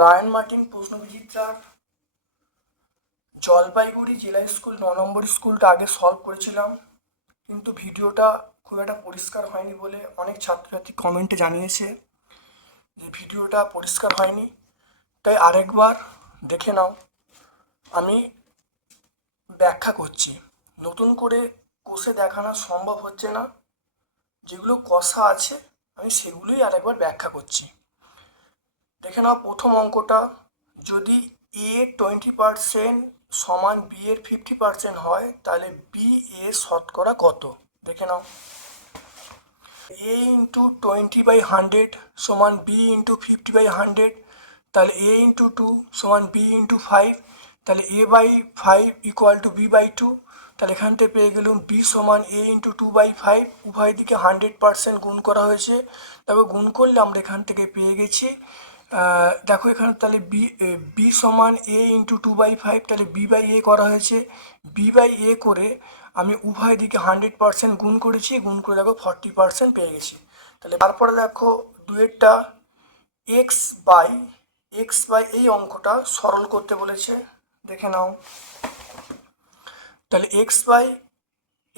Rayan Martin প্রশ্নবিচিত্রার Jalpaiguri জেলা school, ন নম্বর স্কুলটা আগে সলভ করেছিলাম, কিন্তু ভিডিওটা খুব একটা পরিষ্কার হয়নি বলে অনেক ছাত্রছাত্রী কমেন্টে জানিয়েছে যে ভিডিওটা পরিষ্কার হয়নি। তাই আরেকবার দেখে নাও। আমি ব্যাখ্যা করছি। নতুন করে কোষে দেখানো সম্ভব হচ্ছে না। যেগুলো কষা আছে, আমি সেগুলোই আর একবার ব্যাখ্যা করছি। দেখে নাও প্রথম অঙ্কটা। যদি এ টোয়েন্টি পারসেন্ট সমান বি এর ফিফটি পারসেন্ট হয়, তাহলে বি এ শতকরা কত? দেখে নাও। A into twenty by hundred সমান B into fifty by hundred তাহলে এ ইন্টু টু সমান বি ইন্টু ফাইভ তাহলে A by five equal to B by two তাহলে এখান থেকে পেয়ে গেলুম বি সমান A into two by five উভয় দিকে হান্ড্রেড পারসেন্ট গুণ করা হয়েছে। তারপর গুণ করলে আমরা এখান থেকে পেয়ে গেছি। দেখো এখানে তাহলে বি বি সমান A into two by five তাহলে বি বাই এ করা হয়েছে। বি বাই এ করে আমি উভয় দিকে হান্ড্রেড পারসেন্ট গুণ করেছি, গুণ করে দেখো ফর্টি পারসেন্ট পেয়ে গেছি। তাহলে তারপরে দেখো দুয়েরটা এক্স বাই এক্স বাই এই অঙ্কটা সরল করতে বলেছে। দেখে নাও। তাহলে x by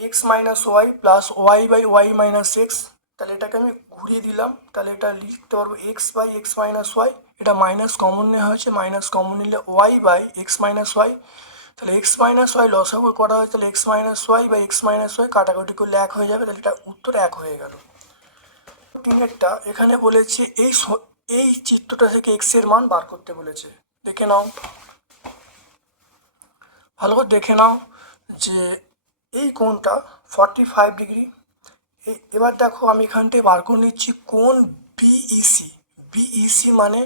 x minus y plus y by y minus x তাহলে এটাকে আমি ঘুরিয়ে দিলাম। তাহলে এটা লিখতে পারব x by x minus y এটা মাইনাস কমন নেওয়া হয়েছে। মাইনাস কমন নিলে y by x minus y তাহলে এক্স মাইনাস ওয়াই লসাগু করা হয় তাহলে এক্স মাইনাস ওয়াই বা এক্স মাইনাস ওয়াই কাটাকাটি করলে এক হয়ে যাবে। তাহলে এটা উত্তর এক হয়ে গেল। তিনেরটা, এখানে বলেছে এই এই চিত্রটা থেকে এক্সের মান বার করতে বলেছে। দেখে নাও। ভালো করে দেখে নাও। যে এই কোণটা ফর্টি ফাইভ ডিগ্রি এবার দেখো আমি এখান থেকে বার করে নিচ্ছি কোন বিইসি বিইসি মানে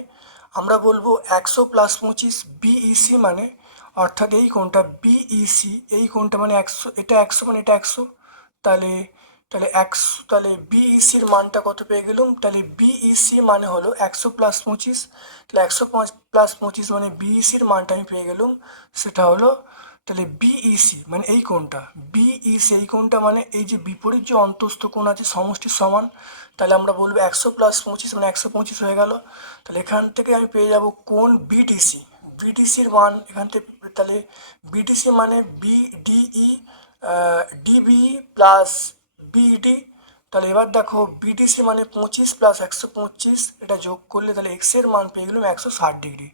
আমরা বলব একশো প্লাস পঁচিশ বিইসি মানে অর্থাৎ এই কোণটা বিইসি এই কোণটা মানে একশো, এটা একশো মানে এটা একশো। তাহলে তাহলে একশো, তাহলে বিইসির মানটা কত পেয়ে গেলাম? তাহলে বিইসি মানে হলো একশো প্লাস পঁচিশ। তাহলে একশো পাঁচ প্লাস পঁচিশ মানে বিইসির মানটা আমি পেয়ে গেলাম। সেটা হলো তাহলে বিইসি মানে এই কোণটা। বিইসি এই কোণটা মানে এই যে বিপরীত যে অন্তস্থ কোণ আছে, সমষ্টির সমান, তাহলে আমরা বলব একশো প্লাস পঁচিশ মানে একশো পঁচিশ হয়ে গেল। তাহলে এখান থেকে আমি পেয়ে যাব কোণ বিডিসি বিডিসির মান এখান থেকে, তাহলে বিডিসি মানে বিডিই ডিবি প্লাস বিডি তাহলে এবার দেখো বিডিসি মানে পঁচিশ প্লাস একশো পঁচিশ, এটা যোগ করলে তাহলে এক্সের মান পেয়ে গেলাম একশো ষাট ডিগ্রি।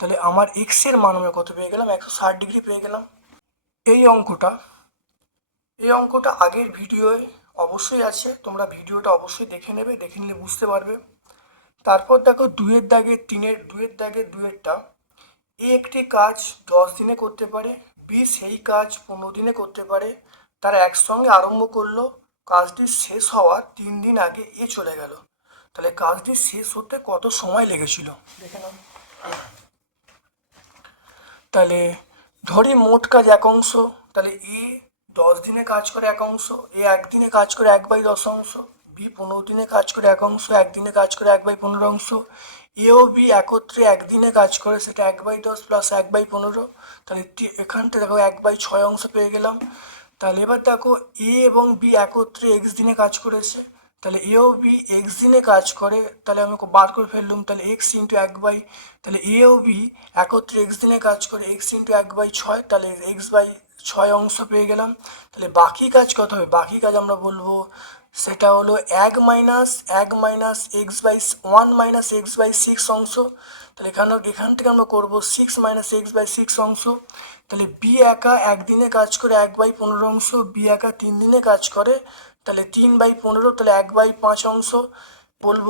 তাহলে আমার এক্সের মান আমরা কত পেয়ে গেলাম? একশো ষাট ডিগ্রি পেয়ে গেলাম। এই অঙ্কটা এই অঙ্কটা আগের ভিডিওয়ে অবশ্যই আছে। তোমরা ভিডিওটা অবশ্যই দেখে নেবে, দেখে নিলে বুঝতে পারবে। তারপর দেখো দুয়ের দাগে তিনের দুয়ের দাগে দুয়েরটা এ একটি কাজ দশ দিনে করতে পারে, বি সেই কাজ পনেরো দিনে করতে পারে। তারা একসঙ্গে আরম্ভ করল, কাজটি শেষ হওয়ার তিন দিন আগে এ চলে গেল। তাহলে কাজটি শেষ হতে কত সময় লেগেছিল? দেখে নাও। তাহলে ধরি মোট কাজ এক অংশ, তাহলে এ দশ দিনে কাজ করে এক অংশ, এ একদিনে কাজ করে এক বাই দশ অংশ, বি পনেরো দিনে কাজ করে এক অংশ, একদিনে কাজ করে এক বাই পনেরো অংশ, এ ও বি একত্রে একদিনে কাজ করে সেটা এক বাই দশ প্লাস এক বাই পনেরো, তাহলে তি- এখান থেকে দেখো এক বাই ছয় অংশ পেয়ে গেলাম, তাহলে এবার দেখো এ এবং বি একত্রে এক্স দিনে কাজ করেছে তাহলে এ ও বি এক্স দিনে কাজ করে, তাহলে আমি বার করে ফেললাম, তাহলে এক্স ইন্টু এক বাই, তাহলে এ ও বি একত্রে এক্স দিনে কাজ করে এক্স ইন্টু এক বাই ছয়, তাহলে এক্স বাই ছয় অংশ পেয়ে গেলাম। তাহলে বাকি কাজ কত হবে? বাকি কাজ আমরা বলব সেটা হলো এক মাইনাস এক minus x by one minus x by six অংশ। তাহলে এখানে এখান থেকে আমরা করব six minus x by six অংশ। তাহলে বি একা একদিনে কাজ করে, এক বাই পনেরো অংশ বি একা তিন দিনে কাজ করে তাহলে তিন বাই পনেরো, তাহলে এক বাই পাঁচ অংশ। বলব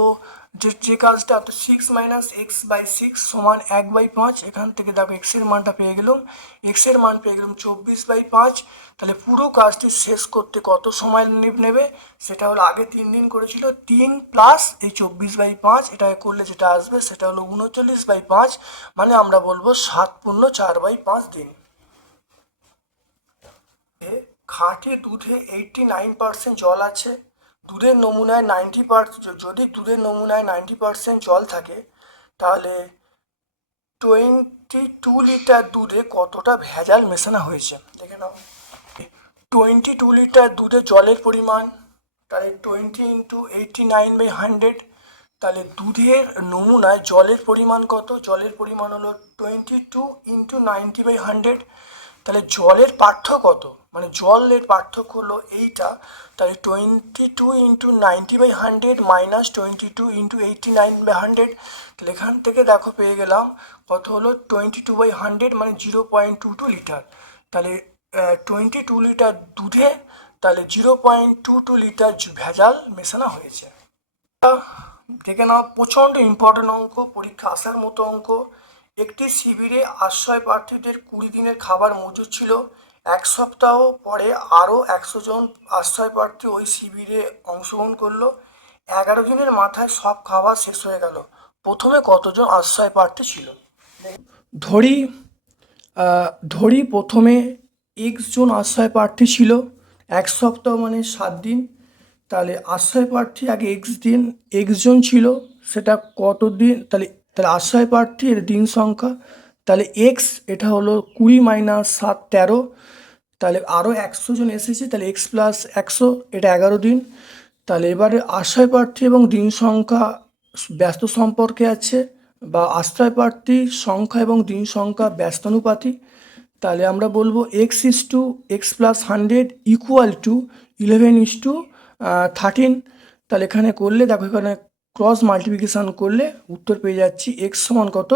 যে যে কাজটা অর্থাৎ six minus x by six সমান এক বাই পাঁচ, এখান থেকে দেখো এক্সের মানটা পেয়ে গেলাম। এক্সের মান পেয়ে গেলাম চব্বিশ বাই পাঁচ। তাহলে পুরো কাজটি শেষ করতে কত সময় নেবে সেটা হলো আগে তিন দিন করেছিল, তিন প্লাস এই চব্বিশ বাই পাঁচ, এটা করলে যেটা আসবে সেটা হলো উনচল্লিশ বাই পাঁচ। মানে আমরা বলব সাত পূর্ণ চার বাই পাঁচ দিন। খাঁটি দুধে এইটটি নাইন পার্সেন্ট জল আছে, দুধের নমুনায় নাইনটি পার্সেন্ট যদি দুধের নমুনায় নাইনটি পার্সেন্ট জল থাকে, তাহলে টোয়েন্টি টু লিটার দুধে কতটা ভেজাল মেশানো হয়েছে? দেখে নাও। টোয়েন্টি টু লিটার দুধে জলের পরিমাণ, তাহলে twenty into eighty nine by hundred তাহলে দুধের নমুনায় জলের পরিমাণ কত? জলের পরিমাণ হলো twenty two into ninety by hundred তাহলে জলের পার্থক্য কত? মানে জলের পার্থক্য হলো এইটা, তাহলে twenty two into ninety by hundred minus twenty two into eighty nine by hundred তাহলে এখান থেকে দেখো পেয়ে গেলাম কত হলো? টোয়েন্টি টু বাই হান্ড্রেড মানে zero point two two litre তাহলে টোয়েন্টি টু লিটার দুধে, তাহলে zero point two two litre ভেজাল মেশানো হয়েছে। দেখে নাও, প্রচণ্ড ইম্পর্টেন্ট অঙ্ক, পরীক্ষা আসার মতো অঙ্ক। একটি শিবিরে আশ্রয় প্রার্থীদের কুড়ি দিনের খাবার মজুদ ছিল। এক সপ্তাহ পরে আরও একশো জন আশ্রয় প্রার্থী ওই শিবিরে অংশগ্রহণ করল। এগারো দিনের মাথায় সব খাবার শেষ হয়ে গেল। প্রথমে কতজন আশ্রয় প্রার্থী ছিল? ধরি ধরি প্রথমে এক্স জন আশ্রয় প্রার্থী ছিল। এক সপ্তাহ মানে সাত দিন। তাহলে আশ্রয় প্রার্থী আগে এক্স দিন এক্স জন ছিল। সেটা কত দিন? তাহলে তাহলে আশ্রয় প্রার্থীর দিন সংখ্যা তাহলে এক্স এটা হলো কুড়ি মাইনাস সাত তেরো, তাহলে আরও একশো জন এসেছে, তাহলে এক্স প্লাস একশো, এটা এগারো দিন। তাহলে এবারে আশ্রয় প্রার্থী এবং দিন সংখ্যা ব্যস্ত সম্পর্কে আছে, বা আশ্রয় প্রার্থীর সংখ্যা এবং দিন সংখ্যা ব্যস্তানুপাতি। তাহলে আমরা বলব x is to x plus hundred equal to eleven is to thirteen তাহলে এখানে করলে, দেখো এখানে ক্রস মাল্টিপ্লিকেশান করলে উত্তর পেয়ে যাচ্ছি এক্স সমান কত?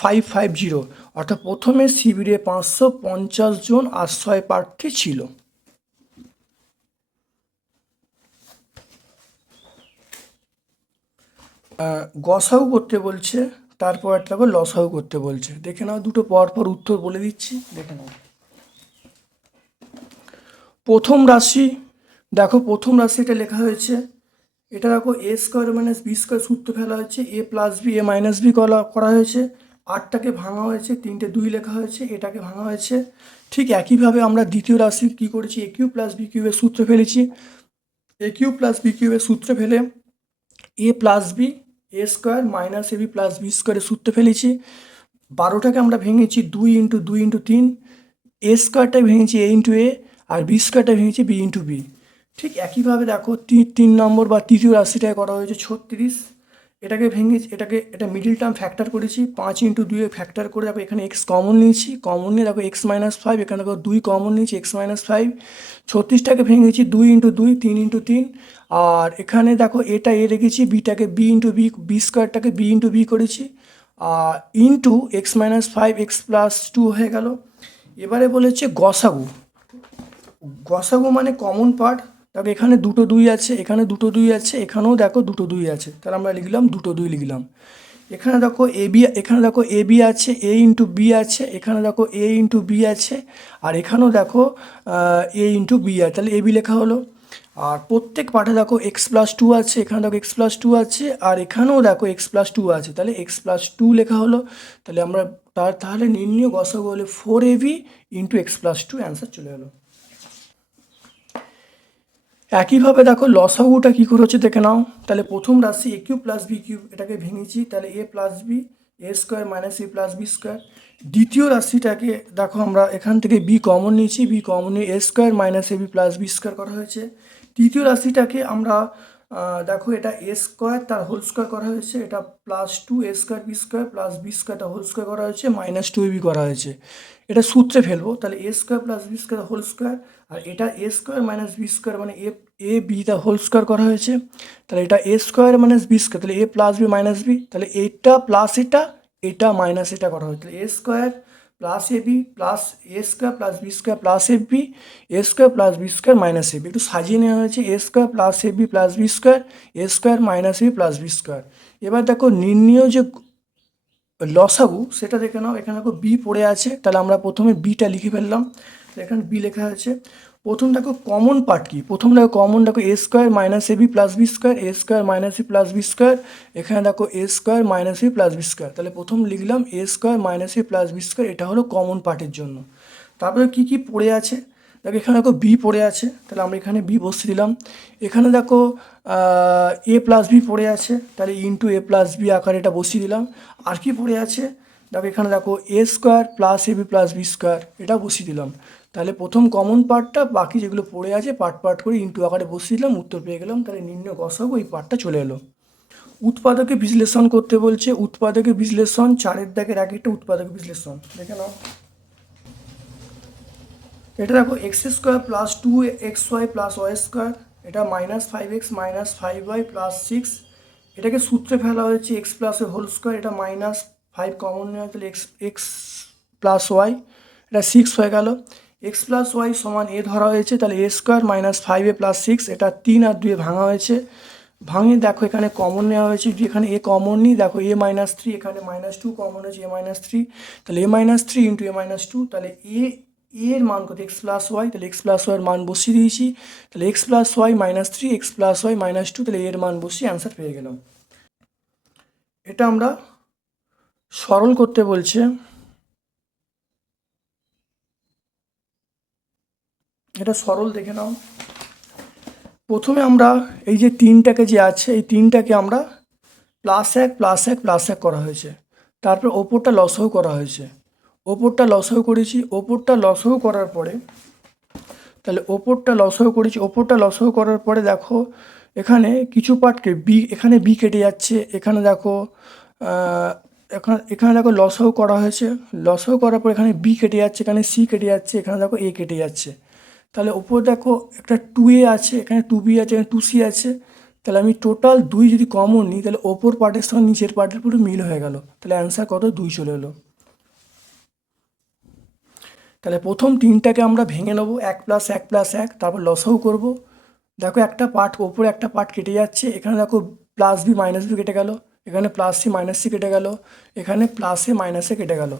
ফাইভ ফাইভ জিরো অর্থাৎ প্রথমে শিবিরে পাঁচশো পঞ্চাশ জন আশ্রয় প্রার্থী ছিল। গসাউ করতে বলছে, তারপর একটা করে লসাউ করতে বলছে। দেখে নাও, দুটো পর পর উত্তর বলে দিচ্ছি, দেখে নাও। প্রথম রাশি, দেখো প্রথম রাশিটা লেখা হয়েছে, এটা দেখো A square minus B square সূত্র ফেলা হয়েছে A plus B A minus B করা হয়েছে। আটটাকে ভাঙা হয়েছে, তিনটে দুই লেখা হয়েছে, এটাকে ভাঙা হয়েছে। ঠিক একইভাবে আমরা দ্বিতীয় রাশি কী করেছি? এ কিউ প্লাস বি কিউবের সূত্র ফেলেছি। এ কিউ প্লাস বি কিউবের সূত্র ফেলে A plus B A square minus A B plus B স্কোয়ারের সূত্রে ফেলেছি। বারোটাকে আমরা ভেঙেছি দুই ইন্টু দুই ইন্টু তিন এ স্কোয়ারটা ভেঙেছি এ ইন্টু এ আর বি স্কোয়ারটা ভেঙেছি বি ইন্টু বি ঠিক একইভাবে দেখো তিন তিন নম্বর বা তৃতীয় রাশিটায় করা হয়েছে ছত্রিশ। এটাকে ভেঙে, এটাকে, এটা মিডিল টার্ম ফ্যাক্টর করেছি, পাঁচ ইন্টু দুইয়ে ফ্যাক্টর করে দেখো এখানে এক্স কমন নিয়েছি কমন নিয়ে দেখো এক্স মাইনাস ফাইভ এখানে দেখো দুই কমন নিয়েছি এক্স মাইনাস ফাইভ ছত্রিশটাকে ভেঙেছি, দুই ইন্টু দুই, তিন ইন্টু তিন, আর এখানে দেখো এটা এ রেখেছি বিটাকে বি ইন্টু বি বি স্কোয়ারটাকে বি ইন্টু বি করেছি, আর into x minus five x plus two হয়ে গেল। এবারে বলেছে গসাগু। গসাগু মানে কমন পার্ট দেখো এখানে দুটো দুই আছে, এখানে দুটো দুই আছে, এখানেও দেখো দুটো দুই আছে। তাহলে আমরা লিখলাম দুটো দুই লিখলাম। এখানে দেখো এ, বি, এখানে দেখো এ, বি আছে, এ ইন্টু বি আছে, এখানে দেখো এ ইন্টু বি আছে, আর এখানেও দেখো এ ইন্টু বি আছে। তাহলে এ, বি লেখা হলো। আর প্রত্যেক পাঠে দেখো এক্স প্লাস টু আছে, এখানে দেখো এক্স প্লাস টু আছে, আর এখানেও দেখো এক্স প্লাস টু আছে। তাহলে এক্স প্লাস টু লেখা হলো। তাহলে আমরা তার, তাহলে নির্ণয় গসাগু হলে four A B into x plus two answer চলে গেলো একইভাবে দেখো লসাগুটা কী করে হচ্ছে দেখে নাও। তাহলে প্রথম রাশি A cube plus B cube এটাকে ভেঙেছি, তাহলে A plus B A square minus A plus B square দ্বিতীয় রাশিটাকে দেখো আমরা এখান থেকে বি কমন নিয়েছি বি কমন নিয়ে A square minus A B plus B square করা হয়েছে। তৃতীয় রাশিটাকে আমরা দেখো এটা এ স্কোয়ার তার হোল স্কোয়ার করা হয়েছে। এটা plus two A square B square plus B স্কোয়ারটা হোল স্কোয়ার করা হয়েছে মাইনাস টু বি করা হয়েছে। এটা সূত্রে ফেলব, তাহলে A square plus B square whole square আর এটা A square minus B square মানে এ এ বিটা হোল স্কোয়ার করা হয়েছে। তাহলে এটা A square minus B square তাহলে A plus B minus B তাহলে এটা প্লাস এটা এটা মাইনাস এটা করা হয়েছে। A square plus A B plus A square plus B square plus A B A square plus B square minus A B একটু সাজিয়ে নেওয়া হয়েছে A square plus A B plus B square A square minus A plus B square এবার দেখো নির্ণীয় যে লসাগু, সেটা দেখে নাও, এখানে দেখো বি পড়ে আছে, তাহলে আমরা প্রথমে বিটা লিখে ফেললাম। এখানে বি লেখা আছে প্রথম দেখো কমন পার্ট কি? প্রথম দেখো কমন দেখো A square minus A B plus B square A square minus B plus B square এখানে দেখো A square minus B plus B square তাহলে প্রথম লিখলাম A square minus B plus B square এটা হলো কমন পার্টের জন্য। তারপরে কি কি পড়ে আছে? দেখো এখানে দেখো বি পড়ে আছে, তাহলে আমরা এখানে বি বসিয়ে দিলাম। এখানে দেখো এ প্লাস বি পড়ে আছে, তাহলে ইন্টু এ প্লাস বি আকারে এটা বসিয়ে দিলাম। আর কি পড়ে আছে? দেখো এখানে দেখো A square plus A B plus B square এটা বসিয়ে দিলাম। তাহলে প্রথম কমন পার্টটা বাকি যেগুলো পড়ে আছে পার্ট পার্ট করে ইন্টু আকারে বসিয়ে দিলাম, উত্তর পেয়ে গেলাম, তাহলে নিম্ন গসাগু ওই পার্টটা চলে এলো। উৎপাদকে বিশ্লেষণ করতে বলছে, উৎপাদকে বিশ্লেষণ, চারের দাগের এক একটা উৎপাদক বিশ্লেষণ, দেখে নাও। এটা দেখো x square plus two x y plus y square এটা minus five x minus five y plus six এটাকে সূত্রে ফেলা হয়েছে এক্স প্লাসের হোল স্কোয়ার এটা মাইনাস ফাইভ কমন নেওয়া তাহলে এক্স এক্স প্লাস ওয়াই এটা সিক্স হয়ে গেল। এক্স প্লাস ওয়াই সমান এ ধরা হয়েছে, তাহলে A square minus five A plus six, এটা তিন আর দুয়ে ভাঙা হয়েছে। ভাঙে দেখো এখানে কমন নেওয়া হয়েছে, যদি এখানে এ কমন নিই, দেখো এ মাইনাস থ্রি এখানে মাইনাস টু কমন হয়েছে, এ মাইনাস থ্রি তাহলে A minus three into A minus two তাহলে এ এর মান কত? এক্স প্লাস ওয়াই, তাহলে এক্স প্লাস ওয়াইয়ের মান বসিয়ে দিয়েছি। তাহলে x plus y minus three x plus y minus two তাহলে এর মান বসিয়ে অ্যান্সার পেয়ে গেলাম। এটা আমরা সরল করতে বলছে। এটা সরল দেখে নাও। প্রথমে আমরা এই যে তিনটাকে যে আছে, এই তিনটাকে আমরা প্লাস এক প্লাস এক প্লাস এক করা হয়েছে। তারপর ওপরটা লসও করা হয়েছে। ওপরটা লসও করেছি, ওপরটা লসও করার পরে, তাহলে ওপরটা লসও করেছি, ওপরটা লসও করার পরে দেখো, এখানে কিছু পার্টকে বি এখানে বি কেটে যাচ্ছে, এখানে দেখো এখানে এখানে দেখো লসও করা হয়েছে, লসও করার পর এখানে বি কেটে যাচ্ছে, এখানে সি কেটে যাচ্ছে, এখানে দেখো এ কেটে যাচ্ছে। তাহলে ওপর দেখো একটা টু এ আছে, এখানে টু বি আছে, এখানে টু সি আছে। তাহলে আমি টোটাল দুই যদি কমন নিই, তাহলে ওপর পার্টের সঙ্গে নিচের পার্টের পুরো মিল হয়ে গেল। তাহলে অ্যান্সার কত? দুই চলে এলো। তাহলে প্রথম তিনটাকে আমরা ভেঙে নেব, এক প্লাস এক প্লাস এক, তারপর লসও করব। দেখো একটা পার্ট ওপরে একটা পার্ট কেটে যাচ্ছে, এখানে দেখো প্লাস বি মাইনাস বি কেটে গেল, এখানে প্লাস সি মাইনাস সি কেটে গেল, এখানে প্লাসে মাইনাসে কেটে গেল।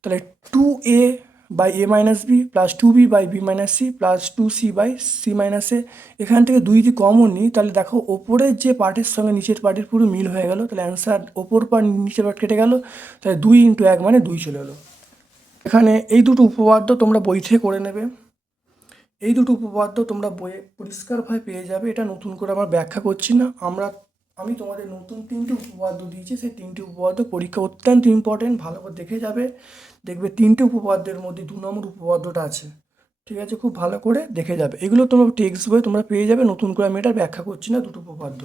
তাহলে two A by A minus B plus two B by B minus C plus two C by C minus A এখান থেকে দুই যদি কমন নিই, তাহলে দেখো ওপরের যে পার্টের সঙ্গে নিচের পার্টের পুরো মিল হয়ে গেল। তাহলে অ্যান্সার ওপর পার্ট নিচের পার্ট কেটে গেল। তাহলে দুই ইন্টু এক মানে দুই চলে এলো। এখানে এই দুটো উপপাদ্য তোমরা বই থেকে করে নেবে। এই দুটো উপপাদ্য তোমরা বইয়ে পরিষ্কারভাবে পেয়ে যাবে। এটা নতুন করে আমার ব্যাখ্যা করছি না। আমরা আমি তোমাদের নতুন তিনটে উপপাদ্য দিয়েছি, সেই তিনটে উপপাদ্য পরীক্ষা অত্যন্ত ইম্পর্টেন্ট ভালো করে দেখে যাবে। দেখবে তিনটে উপপাদ্যের মধ্যে দু নম্বর উপপাদ্যটা আছে। ঠিক আছে, খুব ভালো করে দেখে যাবে। এগুলো তোমরা টেক্সট বই তোমরা পেয়ে যাবে, নতুন করে আমি এটা ব্যাখ্যা করছি না, দুটো উপপাদ্য।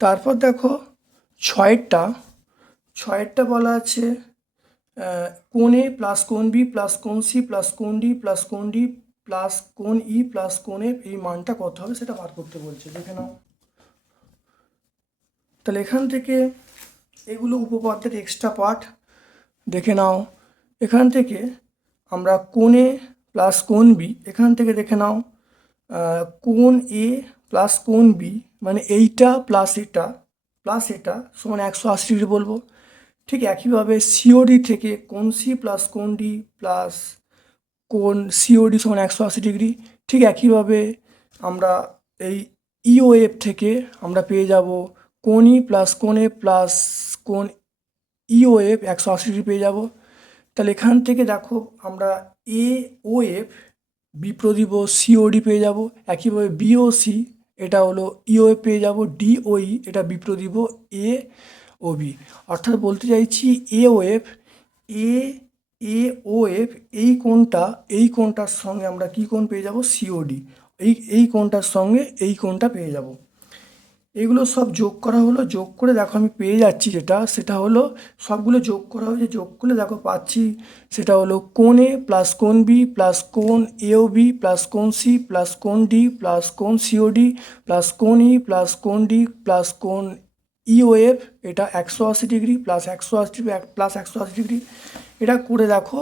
তারপর দেখো ছয়েরটা ছয়েরটা বলা আছে কোন এ প্লাস কোন বি প্লাস কোন সি প্লাস কোন ডি প্লাস কোন ডি প্লাস কোন ই প্লাস কোন এফ এই মানটা কত হবে সেটা বার করতে বলছে, দেখে নাও। তাহলে এখান থেকে এগুলো উপপাদ্যের এক্সট্রা পার্ট দেখে নাও। এখান থেকে আমরা কোন এ প্লাস কোন বি এখান থেকে দেখে নাও কোন এ প্লাস কোন বি মানে এইটা প্লাস এটা প্লাস এটা সমান একশো আশি ডিগ্রি বলব। ঠিক একইভাবে সিওডি থেকে কোন সি প্লাস কোন ডি প্লাস কোন সিওডি সমান একশো আশি ডিগ্রি, ঠিক একইভাবে আমরা এই ইওএফ থেকে আমরা পেয়ে যাব কোন ই প্লাস কোন এ প্লাস কোন ইওএফ একশো আশি ডিগ্রি পেয়ে যাব। তাহলে এখান থেকে দেখো আমরা এ ও এফ বিপ্রদীপ সিওডি পেয়ে যাব, একইভাবে বিওসি এটা হলো ইওএফ পেয়ে যাব ডিওই এটা বিপ্রদীপ এ ও বি অর্থাৎ বলতে চাইছি এ ও এফ এ এ ও এফ এই কোণটা, এই কোণটার সঙ্গে আমরা কি কোণ পেয়ে যাব? সিওডি এই এই কোণটার সঙ্গে এই কোণটা পেয়ে যাব। এগুলো সব যোগ করা হলো। যোগ করে দেখো আমি পেয়ে যাচ্ছি যেটা, সেটা হলো সবগুলো যোগ করা হয়েছে। যোগ করলে দেখো পাচ্ছি সেটা হলো কোন এ প্লাস কোন বি প্লাস কোন এও বি প্লাস কোন সি প্লাস কোন ডি প্লাস কোন সিওডি প্লাস কোন ই প্লাস কোন ডি প্লাস কোন ইওএফ এটা একশো আশি ডিগ্রি প্লাস একশো আশি প্লাস একশো আশি ডিগ্রি। এটা করে দেখো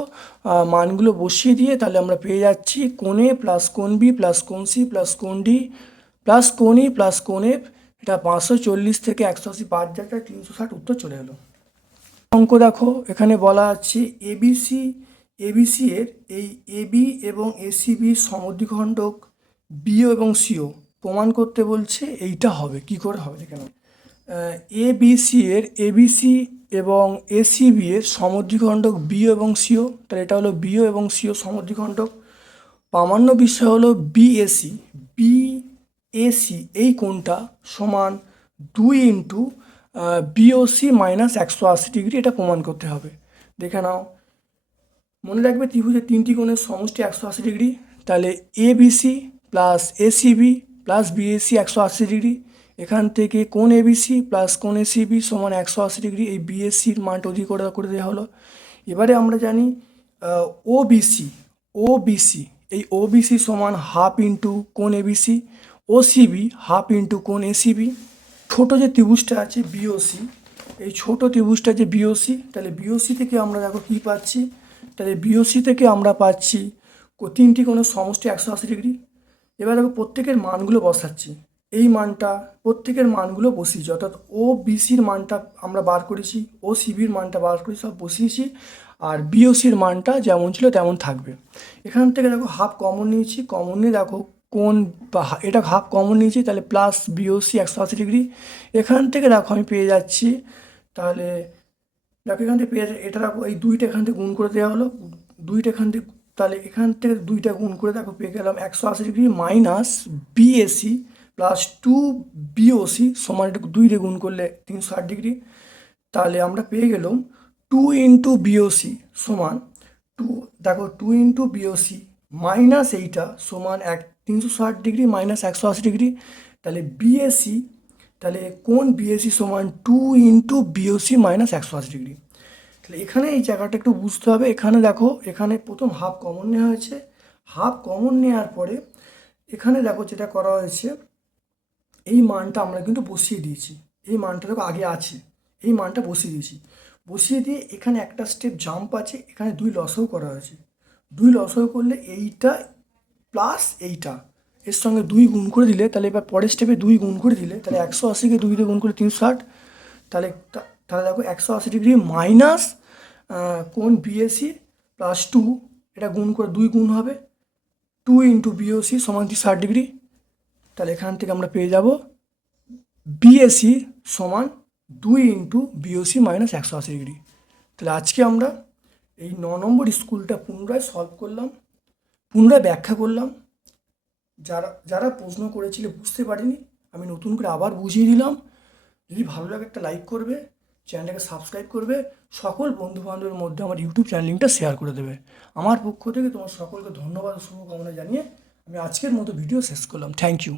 মানগুলো বসিয়ে দিয়ে তাহলে আমরা পেয়ে যাচ্ছি কোন এ প্লাস কোন বি প্লাস কোন সি প্লাস কোন ডি প্লাস কোন ই প্লাস কোন এফ এটা পাঁচশো চল্লিশ থেকে একশো আশি পাঁচ হাজার তিনশো ষাট উত্তর চলে এলো। অঙ্ক দেখো, এখানে বলা আছে এবিসি এবিসি এর এই এবি এবং এসিবি সমদ্বিখণ্ডক বিও এবং সিও প্রমাণ করতে বলছে এইটা হবে, কি করে হবে নাও। এবিসি এর এবিসি এবং এসিবি এর সমদ্বিখণ্ডক বিও এবং সিও তাহলে এটা হলো বিও এবং সিও সমদ্বিখণ্ডক। প্রামাণ্য বিষয় হলো বিএসি বিএসি এই কোণটা সমান দুই ইন্টু বিওসি মাইনাস একশো আশি ডিগ্রি এটা প্রমাণ করতে হবে। দেখে নাও। মনে রাখবে ত্রিভুজের তিনটি কোণের সমষ্টি একশো আশি ডিগ্রি তাহলে A BC plus ACB plus BAC একশো আশি ডিগ্রি এখান থেকে কোন এবিসি প্লাস কোন এসিবি সমান একশো আশি ডিগ্রি এই বিএসসির মানটা অধিক করে দেওয়া হলো। এবারে আমরা জানি ও বিসি ও বিসি এই ও বিসি সমান হাফ ইন্টু কোন ABC O CB half into কোন এসিবি ছোটো যে ত্রিভুজটা আছে বিওসি এই ছোট ত্রিভুজটা যে বিওসি তাহলে বিওসি থেকে আমরা দেখো কী পাচ্ছি? তাহলে বিওসি থেকে আমরা পাচ্ছি তিনটি কোনো সমষ্টি একশো আশি ডিগ্রি এবার দেখো প্রত্যেকের মানগুলো বসাচ্ছি। এই মানটা প্রত্যেকের মানগুলো বসিয়েছি, অর্থাৎ ও বিসির মানটা আমরা বার করেছি ও সিবির মানটা বার করেছি, সব বসিয়েছি, আর বিওসির মানটা যেমন ছিল তেমন থাকবে। এখান থেকে দেখো হাফ কমন নিয়েছি কমন নিয়ে দেখো কোন এটা হাফ কমন নিয়েছি, তাহলে প্লাস বিওসি একশো আশি ডিগ্রি। এখান থেকে দেখো আমি পেয়ে যাচ্ছি, তাহলে দেখো এখান থেকে পেয়ে যাচ্ছি, এটা রাখো এই দুইটা এখান থেকে গুণ করে দেওয়া হলো, দুইটা এখান থেকে, তাহলে এখান থেকে দুইটা গুণ করে দেখো পেয়ে গেলাম একশো আশি degree minus BAC plus two BOC সমান এটা দুইটা গুণ করলে তিনশো ষাট ডিগ্রি, তাহলে আমরা পেয়ে গেলাম টু ইন্টু বিওসি সমান টু দেখো টু ইন্টু বিওসি মাইনাস এইটা সমান এক, তিনশো ষাট ডিগ্রি মাইনাস একশো আশি ডিগ্রি, তাহলে বিএসি তাহলে কোন বিএসি সমান টু ইন্টু বিওসি মাইনাস একশো আশি ডিগ্রি? তাহলে এখানে এই জায়গাটা একটু বুঝতে হবে, এখানে দেখো, এখানে প্রথম হাফ কমন নেওয়া হয়েছে হাফ কমন নেওয়ার পরে এখানে দেখো যেটা করা হয়েছে এই মানটা আমরা কিন্তু বসিয়ে দিয়েছি। এই মানটা দেখো আগে আছে। এই মানটা বসিয়ে দিয়েছি। বসিয়ে দিয়ে এখানে একটা স্টেপ জাম্প আছে, এখানে দুই লসও করা হয়েছে। দুই লসও করলে এইটা প্লাস এইটা। এর সঙ্গে দুই গুণ করে দিলে, তাহলে এবার পরের স্টেপে দুই গুণ করে দিলে, তাহলে একশো আশিকে দুই দিয়ে গুণ করে তিনশো ষাট তাহলে তাহলে দেখো একশো আশি ডিগ্রি মাইনাস কোন বিএসি প্লাস টু এটা গুণ করে দুই গুণ হবে। টু ইন্টু বিওসি সমান ষাট ডিগ্রি তাহলে এখান থেকে আমরা পেয়ে যাব বিএসি সমান দুই ইন্টু বিওসি মাইনাস একশো আশি ডিগ্রি। তাহলে আজকে আমরা এই ন নম্বর স্কুলটা পুনরায় সলভ করলাম, পুনরায় ব্যাখ্যা করলাম। যারা যারা প্রশ্ন করেছিলে বুঝতে পারিনি, আমি নতুন করে আবার বুঝিয়ে দিলাম। যদি ভালো লাগে একটা লাইক করবে, চ্যানেলটাকে সাবস্ক্রাইব করবে, সকল বন্ধু বান্ধবের মধ্যে আমার ইউটিউব চ্যানেল লিঙ্কটা শেয়ার করে দেবে। আমার পক্ষ থেকে তোমার সকলকে ধন্যবাদ শুভকামনা জানিয়ে আমি আজকের মতো ভিডিও শেষ করলাম। Thank you